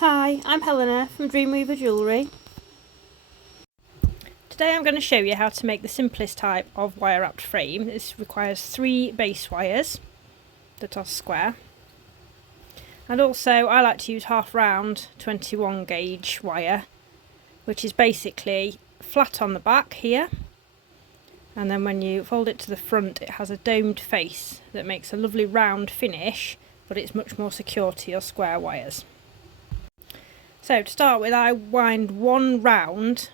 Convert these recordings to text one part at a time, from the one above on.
Hi, I'm Helena from Dreamweaver Jewellery. Today I'm going to show you how to make the simplest type of wire wrapped frame. This requires 3 base wires that are square, and also I like to use half round 21 gauge wire, which is basically flat on the back here, and then when you fold it to the front it has a domed face that makes a lovely round finish, but it's much more secure to your square wires. So to start with, I wind one round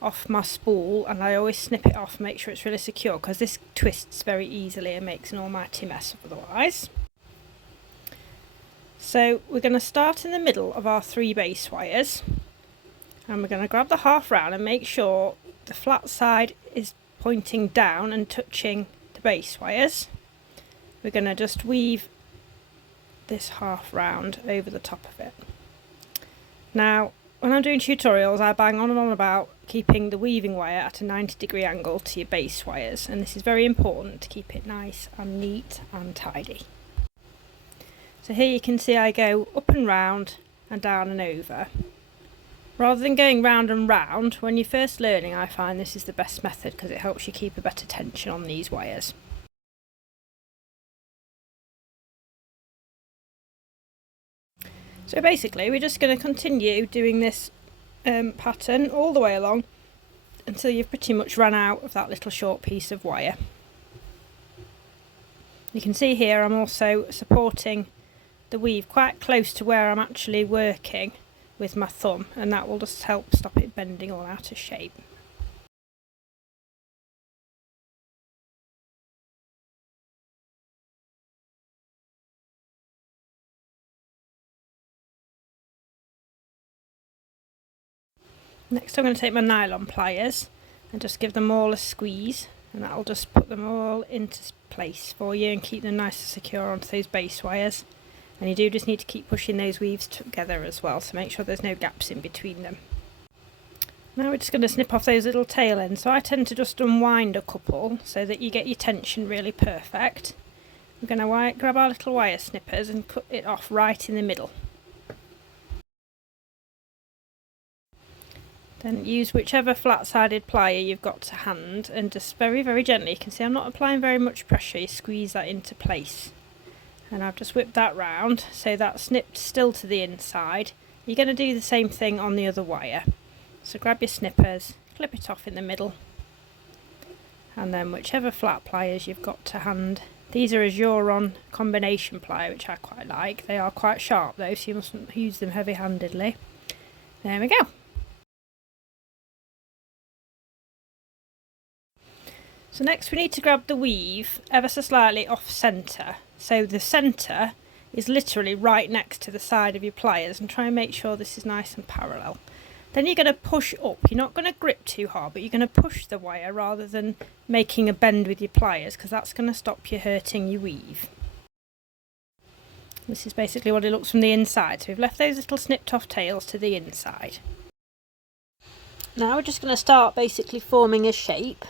off my spool and I always snip it off and make sure it's really secure, because this twists very easily and makes an almighty mess otherwise. So we're going to start in the middle of our 3 base wires, and we're going to grab the half round and make sure the flat side is pointing down and touching the base wires. We're going to just weave this half round over the top of it. Now, when I'm doing tutorials, I bang on and on about keeping the weaving wire at a 90-degree angle to your base wires, and this is very important to keep it nice and neat and tidy. So here you can see I go up and round and down and over. Rather than going round and round, when you're first learning, I find this is the best method because it helps you keep a better tension on these wires. So basically we're just going to continue doing this pattern all the way along until you've pretty much run out of that little short piece of wire. You can see here I'm also supporting the weave quite close to where I'm actually working with my thumb, and that will just help stop it bending all out of shape. Next I'm going to take my nylon pliers and just give them all a squeeze, and that'll just put them all into place for you and keep them nice and secure onto those base wires. And you do just need to keep pushing those weaves together as well to make sure there's no gaps in between them. Now we're just going to snip off those little tail ends, so I tend to just unwind a couple so that you get your tension really perfect. We're going to grab our little wire snippers and cut it off right in the middle. Then use whichever flat-sided plier you've got to hand and just very, very gently, you can see I'm not applying very much pressure, you squeeze that into place. And I've just whipped that round so that's snipped still to the inside. You're going to do the same thing on the other wire. So grab your snippers, clip it off in the middle, and then whichever flat pliers you've got to hand. These are a Jewellery combination plier, which I quite like. They are quite sharp though, so you mustn't use them heavy-handedly. There we go. So next we need to grab the weave ever so slightly off centre. So the centre is literally right next to the side of your pliers, and try and make sure this is nice and parallel. Then you're going to push up. You're not going to grip too hard, but you're going to push the wire rather than making a bend with your pliers, because that's going to stop you hurting your weave. This is basically what it looks from the inside. So we've left those little snipped off tails to the inside. Now we're just going to start basically forming a shape.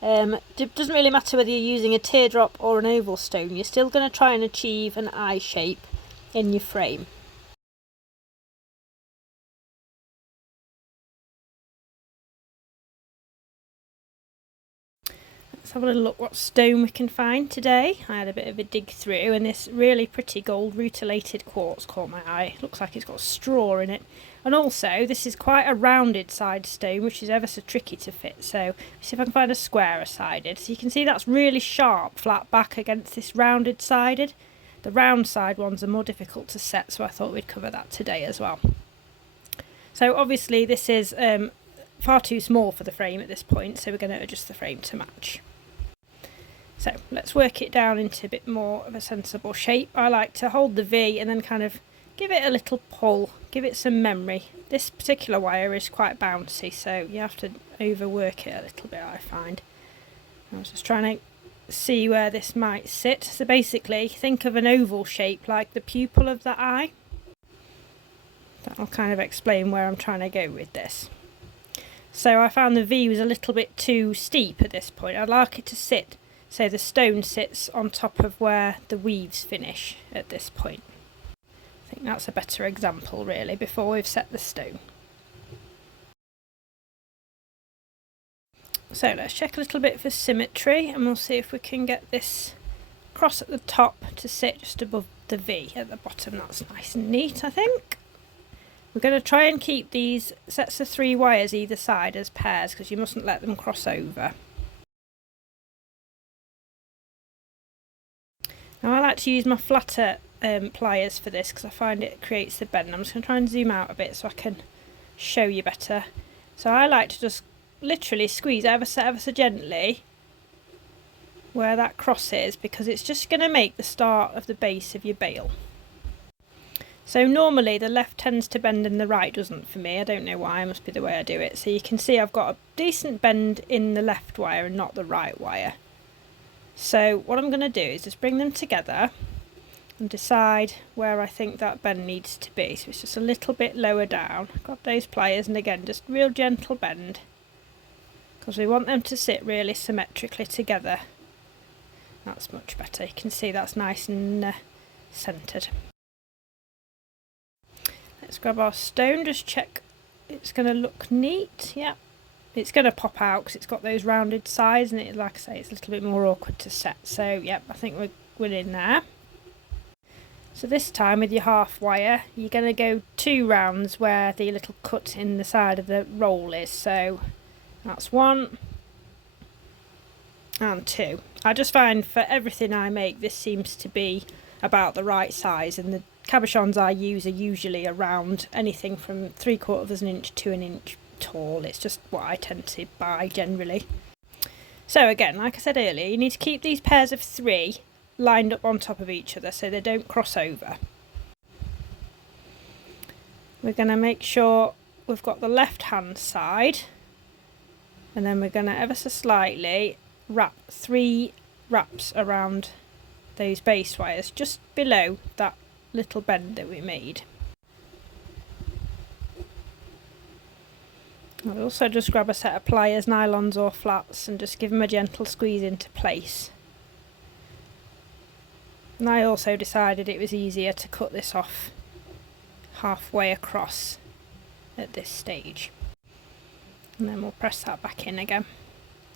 It doesn't really matter whether you're using a teardrop or an oval stone, you're still going to try and achieve an eye shape in your frame. Let's have a little look what stone we can find today. I had a bit of a dig through, and this really pretty gold rutilated quartz caught my eye. Looks like it's got straw in it. And also, this is quite a rounded side stone, which is ever so tricky to fit. So, see if I can find a squarer sided. So you can see that's really sharp, flat back against this rounded sided. The round side ones are more difficult to set, so I thought we'd cover that today as well. So obviously this is far too small for the frame at this point, so we're going to adjust the frame to match. So let's work it down into a bit more of a sensible shape. I like to hold the V and then kind of give it a little pull, give it some memory. This particular wire is quite bouncy, so you have to overwork it a little bit, I find. I was just trying to see where this might sit. So basically, think of an oval shape like the pupil of the eye. That'll kind of explain where I'm trying to go with this. So I found the V was a little bit too steep at this point. I'd like it to sit so the stone sits on top of where the weaves finish at this point. I think that's a better example really before we've set the stone. So let's check a little bit for symmetry, and we'll see if we can get this cross at the top to sit just above the V at the bottom. That's nice and neat, I think. We're going to try and keep these sets of 3 wires either side as pairs, because you mustn't let them cross over. Now I like to use my flatter pliers for this because I find it creates the bend. I'm just going to try and zoom out a bit so I can show you better. So I like to just literally squeeze ever so gently where that cross is, because it's just going to make the start of the base of your bail. So normally the left tends to bend and the right doesn't for me. I don't know why, it must be the way I do it. So you can see I've got a decent bend in the left wire and not the right wire. So what I'm going to do is just bring them together and decide where I think that bend needs to be. So it's just a little bit lower down. I've got those pliers, and again just real gentle bend, because we want them to sit really symmetrically together. That's much better. You can see that's nice and centred. Let's grab our stone, just check it's going to look neat. Yeah, it's going to pop out because it's got those rounded sides, and it, like I say, it's a little bit more awkward to set. So yep, I think we're in there. So this time with your half wire, you're going to go 2 rounds where the little cut in the side of the roll is. So that's 1 and 2. I just find for everything I make this seems to be about the right size, and the cabochons I use are usually around anything from 3/4 of an inch to an inch tall. It's just what I tend to buy generally. So again, like I said earlier, you need to keep these pairs of 3 lined up on top of each other so they don't cross over. We're going to make sure we've got the left hand side, and then we're going to ever so slightly wrap 3 wraps around those base wires just below that little bend that we made. I'll also just grab a set of pliers, nylons or flats, and just give them a gentle squeeze into place. And I also decided it was easier to cut this off halfway across at this stage. And then we'll press that back in again.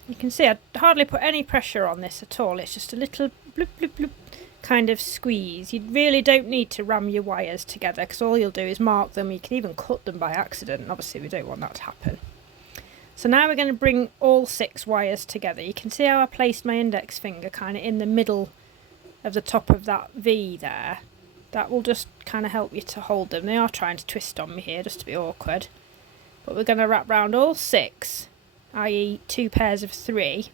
You can see I hardly put any pressure on this at all. It's just a little bloop bloop bloop kind of squeeze. You really don't need to ram your wires together, because all you'll do is mark them. You can even cut them by accident. Obviously we don't want that to happen. So now we're going to bring all 6 wires together. You can see how I placed my index finger kind of in the middle of the top of that V there. That will just kind of help you to hold them. They are trying to twist on me here just to be awkward. But we're going to wrap round all 6, i.e. 2 pairs of 3,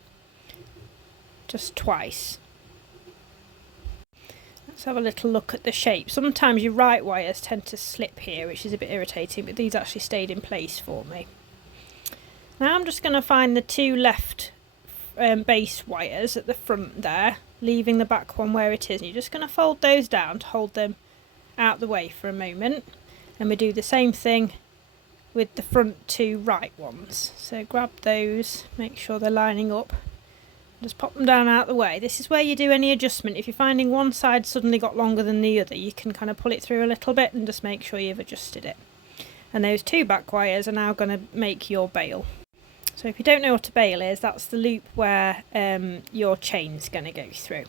just twice. Let's have a little look at the shape. Sometimes your right wires tend to slip here, which is a bit irritating, but these actually stayed in place for me. Now I'm just going to find the 2 left base wires at the front there, leaving the back one where it is. And you're just going to fold those down to hold them out the way for a moment. And we do the same thing with the front 2 right ones. So grab those, make sure they're lining up. Just pop them down out the way. This is where you do any adjustment. If you're finding one side suddenly got longer than the other, you can kind of pull it through a little bit and just make sure you've adjusted it. And those 2 back wires are now going to make your bail. So if you don't know what a bail is, that's the loop where your chain's going to go through.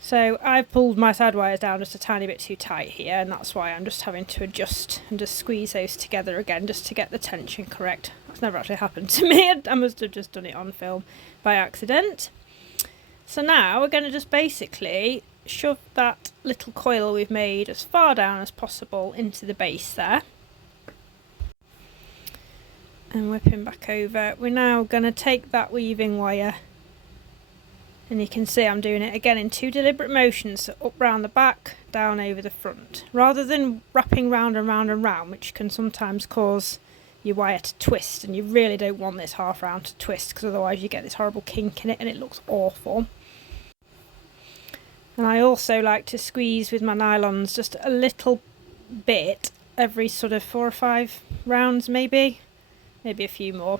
So I've pulled my side wires down just a tiny bit too tight here, and that's why I'm just having to adjust and just squeeze those together again just to get the tension correct. That's never actually happened to me. I must have just done it on film by accident. So now we're going to just basically shove that little coil we've made as far down as possible into the base there. And whipping back over, we're now going to take that weaving wire, and you can see I'm doing it again in 2 deliberate motions, so up round the back, down over the front, rather than wrapping round and round and round, which can sometimes cause your wire to twist, and you really don't want this half round to twist, because otherwise you get this horrible kink in it and it looks awful. And I also like to squeeze with my nylons just a little bit every sort of 4 or 5 rounds, maybe a few more.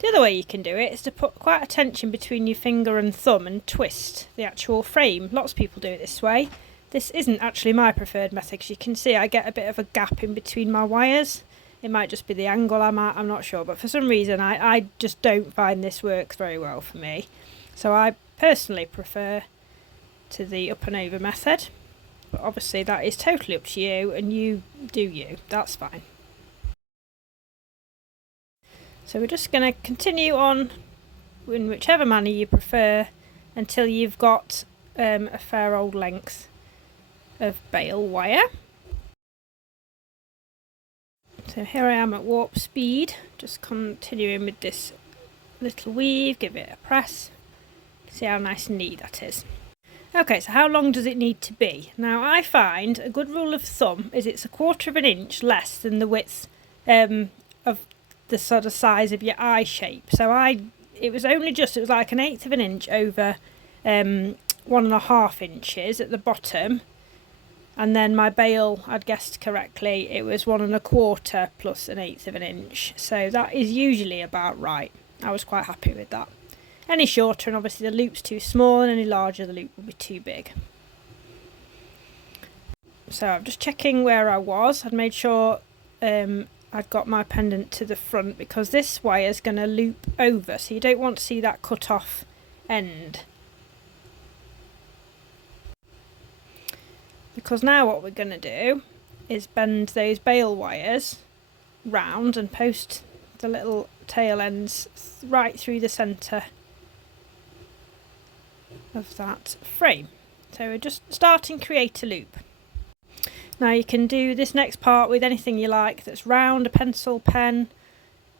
The other way you can do it is to put quite a tension between your finger and thumb and twist the actual frame. Lots of people do it this way. This isn't actually my preferred method, because you can see I get a bit of a gap in between my wires. It might just be the angle I'm at, I'm not sure, but for some reason I just don't find this works very well for me. So I personally prefer to the up and over method, but obviously that is totally up to you, and you do you, that's fine. So we're just going to continue on in whichever manner you prefer until you've got a fair old length of bale wire. So here I am at warp speed, just continuing with this little weave, give it a press. See how nice and neat that is. Okay, so how long does it need to be? Now I find a good rule of thumb is it's 1/4 of an inch less than the width of the sort of size of your eye shape. So it was like 1/8 of an inch over 1.5 inches at the bottom, and then my bale, I'd guessed correctly, it was 1.25 plus 1/8 of an inch. So that is usually about right. I was quite happy with that. Any shorter and obviously the loop's too small, and any larger the loop will be too big. So I'm just checking where I was. I'd made sure I'd got my pendant to the front, because this wire is going to loop over, so you don't want to see that cut off end. Because now what we're going to do is bend those bale wires round and post the little tail ends right through the centre of that frame. So we're just starting create a loop. Now you can do this next part with anything you like that's round, a pencil, pen,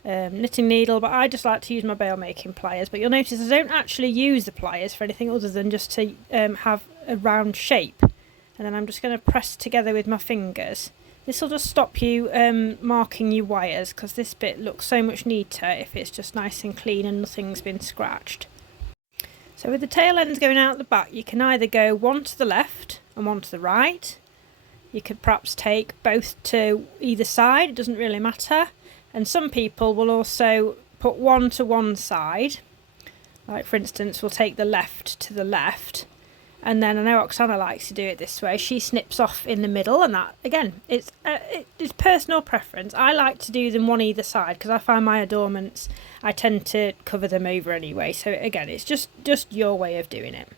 knitting needle, but I just like to use my bale making pliers. But you'll notice I don't actually use the pliers for anything other than just to have a round shape. And then I'm just going to press together with my fingers. This will just stop you marking your wires, because this bit looks so much neater if it's just nice and clean and nothing's been scratched. So with the tail ends going out the back, you can either go one to the left and one to the right. You could perhaps take both to either side, it doesn't really matter. And some people will also put one to one side. Like for instance, we'll take the left to the left. And then I know Oksana likes to do it this way. She snips off in the middle, and that, again, it's personal preference. I like to do them one either side, because I find my adornments, I tend to cover them over anyway. So again, it's just your way of doing it.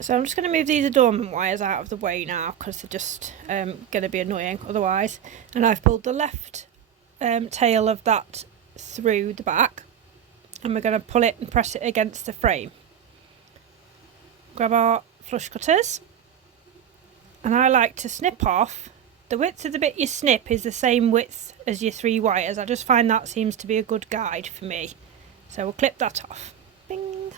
So I'm just going to move these adornment wires out of the way now, because they're just going to be annoying otherwise. And I've pulled the left tail of that through the back, and we're going to pull it and press it against the frame. Grab our flush cutters, and I like to snip off. The width of the bit you snip is the same width as your 3 wires. I just find that seems to be a good guide for me. So we'll clip that off. Bing.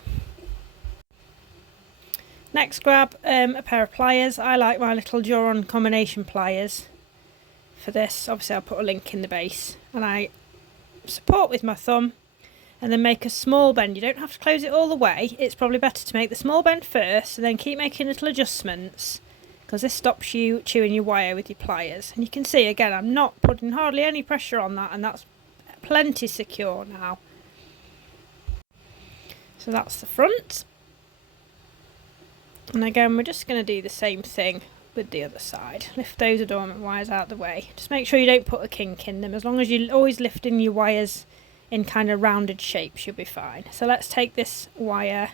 Next, grab a pair of pliers. I like my little draw-on combination pliers for this. Obviously I'll put a link in the base, and I support with my thumb and then make a small bend. You don't have to close it all the way. It's probably better to make the small bend first and then keep making little adjustments, because this stops you chewing your wire with your pliers. And you can see again, I'm not putting hardly any pressure on that, and that's plenty secure now. So that's the front. And again, we're just going to do the same thing with the other side. Lift those adornment wires out of the way. Just make sure you don't put a kink in them. As long as you're always lifting your wires in kind of rounded shapes, you'll be fine. So let's take this wire,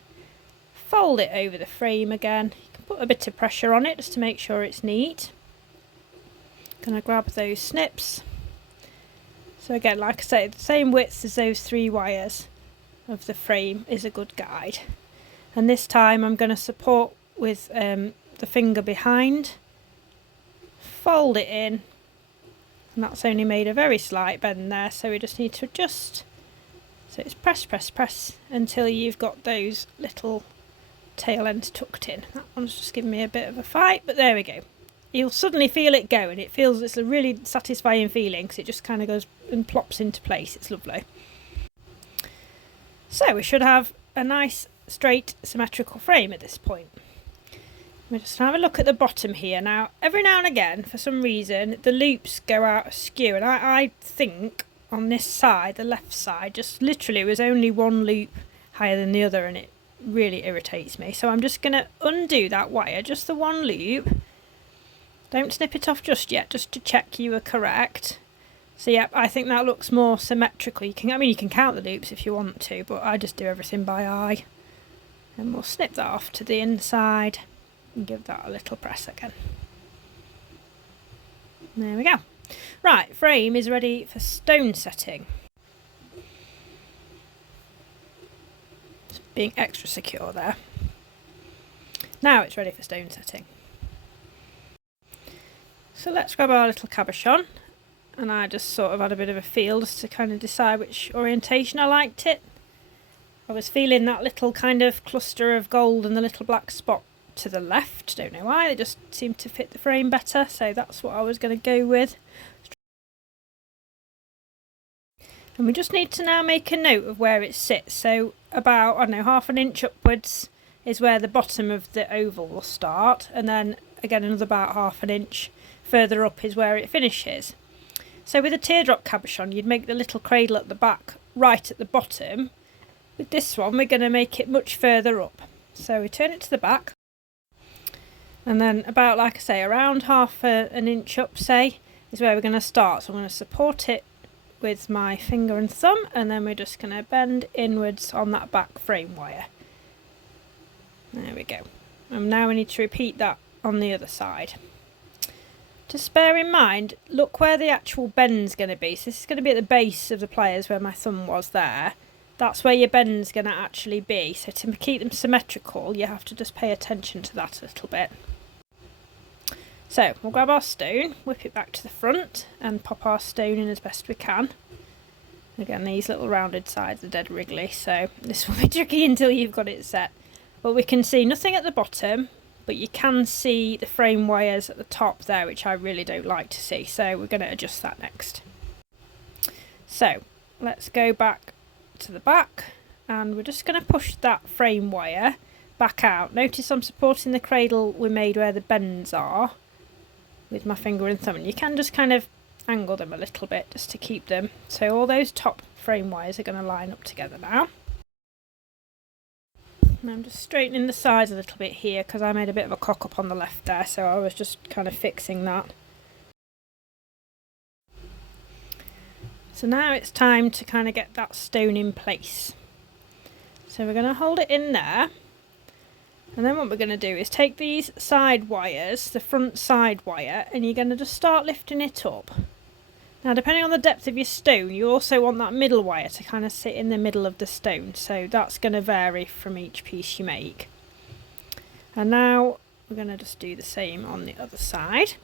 fold it over the frame again. You can put a bit of pressure on it just to make sure it's neat. Gonna grab those snips. So again, like I say, the same width as those 3 wires of the frame is a good guide. And this time I'm going to support with the finger behind, fold it in, and that's only made a very slight bend there, so we just need to adjust. So it's press, press, press until you've got those little tail ends tucked in. That one's just giving me a bit of a fight, but there we go. You'll suddenly feel it go, and it's a really satisfying feeling, because it just kind of goes and plops into place. It's lovely. So we should have a nice straight symmetrical frame at this point. We'll just have a look at the bottom here. Now every now and again, for some reason, the loops go out askew, and I think on this side, the left side, just literally was only one loop higher than the other, and really irritates me. So I'm just going to undo that wire, just the one loop. Don't snip it off just yet, just to check you are correct. So yeah, I think that looks more symmetrical. You can count the loops if you want to, but I just do everything by eye. And we'll snip that off to the inside and give that a little press again. There we go. Right, frame is ready for stone setting. It's being extra secure there. Now it's ready for stone setting. So let's grab our little cabochon, and I just sort of had a bit of a feel just to kind of decide which orientation I liked it. I was feeling that little kind of cluster of gold and the little black spot to the left. Don't know why, they just seemed to fit the frame better, so that's what I was going to go with. And we just need to now make a note of where it sits. So about, I don't know, ½ inch upwards is where the bottom of the oval will start, and then again another about ½ inch further up is where it finishes. So with a teardrop cabochon, you'd make the little cradle at the back right at the bottom. With this one, we're going to make it much further up. So we turn it to the back, and then about, like I say, around an inch up, say, is where we're going to start. So I'm going to support it with my finger and thumb, and then we're just going to bend inwards on that back frame wire. There we go. And now we need to repeat that on the other side. Just bear in mind, look where the actual bend's going to be. So this is going to be at the base of the pliers where my thumb was there. That's where your bend's going to actually be. So to keep them symmetrical, you have to just pay attention to that a little bit. So we'll grab our stone, whip it back to the front, and pop our stone in as best we can. Again, these little rounded sides are dead wriggly, so this will be tricky until you've got it set. But we can see nothing at the bottom, but you can see the frame wires at the top there, which I really don't like to see, so we're going to adjust that next. So let's go back to the back, and we're just going to push that frame wire back out. Notice I'm supporting the cradle we made where the bends are with my finger and thumb, and you can just kind of angle them a little bit just to keep them. So all those top frame wires are going to line up together now. And I'm just straightening the sides a little bit here because I made a bit of a cock up on the left there, so I was just kind of fixing that. So now it's time to kind of get that stone in place. So we're going to hold it in there, and then what we're going to do is take these side wires, the front side wire, and you're going to just start lifting it up. Now, depending on the depth of your stone, you also want that middle wire to kind of sit in the middle of the stone, so that's going to vary from each piece you make. And now we're going to just do the same on the other side.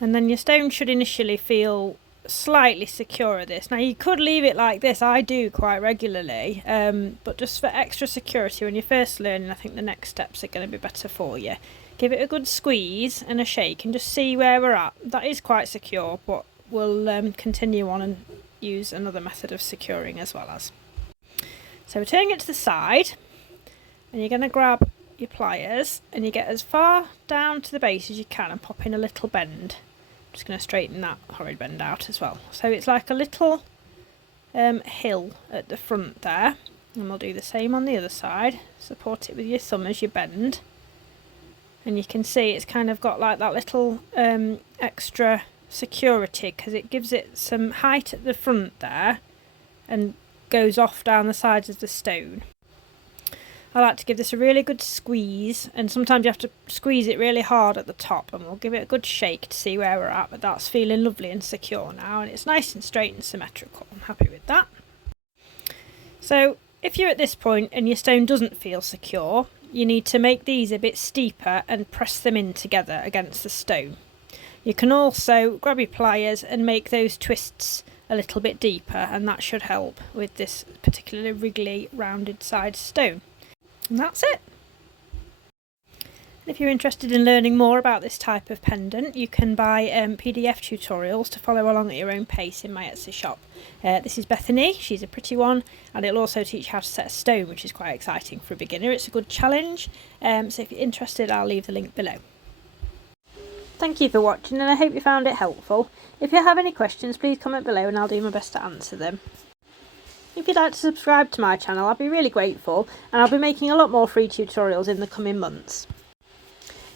And then your stone should initially feel slightly secure at this. Now, you could leave it like this, I do quite regularly, but just for extra security when you're first learning, I think the next steps are going to be better for you. Give it a good squeeze and a shake and just see where we're at. That is quite secure, but we'll continue on and use another method of securing as well as. So we're turning it to the side, and you're going to grab your pliers and you get as far down to the base as you can and pop in a little bend. I'm just going to straighten that horrid bend out as well. So it's like a little hill at the front there, and we'll do the same on the other side. Support it with your thumb as you bend. And you can see it's kind of got like that little extra security because it gives it some height at the front there and goes off down the sides of the stone. I like to give this a really good squeeze, and sometimes you have to squeeze it really hard at the top, and we'll give it a good shake to see where we're at, but that's feeling lovely and secure now, and it's nice and straight and symmetrical. I'm happy with that. So if you're at this point and your stone doesn't feel secure, you need to make these a bit steeper and press them in together against the stone. You can also grab your pliers and make those twists a little bit deeper, and that should help with this particularly wriggly rounded side stone. And that's it. If you're interested in learning more about this type of pendant, you can buy PDF tutorials to follow along at your own pace in my Etsy shop. This is Bethany, she's a pretty one, and it'll also teach how to set a stone, which is quite exciting for a beginner. It's a good challenge, so if you're interested, I'll leave the link below. Thank you for watching, and I hope you found it helpful. If you have any questions, please comment below and I'll do my best to answer them. If you'd like to subscribe to my channel, I'd be really grateful, and I'll be making a lot more free tutorials in the coming months.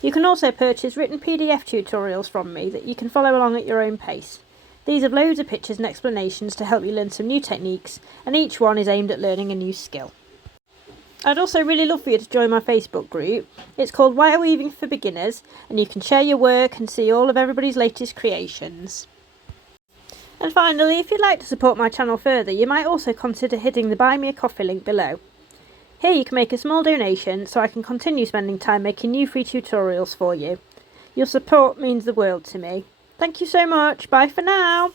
You can also purchase written PDF tutorials from me that you can follow along at your own pace. These have loads of pictures and explanations to help you learn some new techniques, and each one is aimed at learning a new skill. I'd also really love for you to join my Facebook group. It's called Wire Weaving for Beginners, and you can share your work and see all of everybody's latest creations. And finally, if you'd like to support my channel further, you might also consider hitting the Buy Me a Coffee link below. Here you can make a small donation so I can continue spending time making new free tutorials for you. Your support means the world to me. Thank you so much. Bye for now.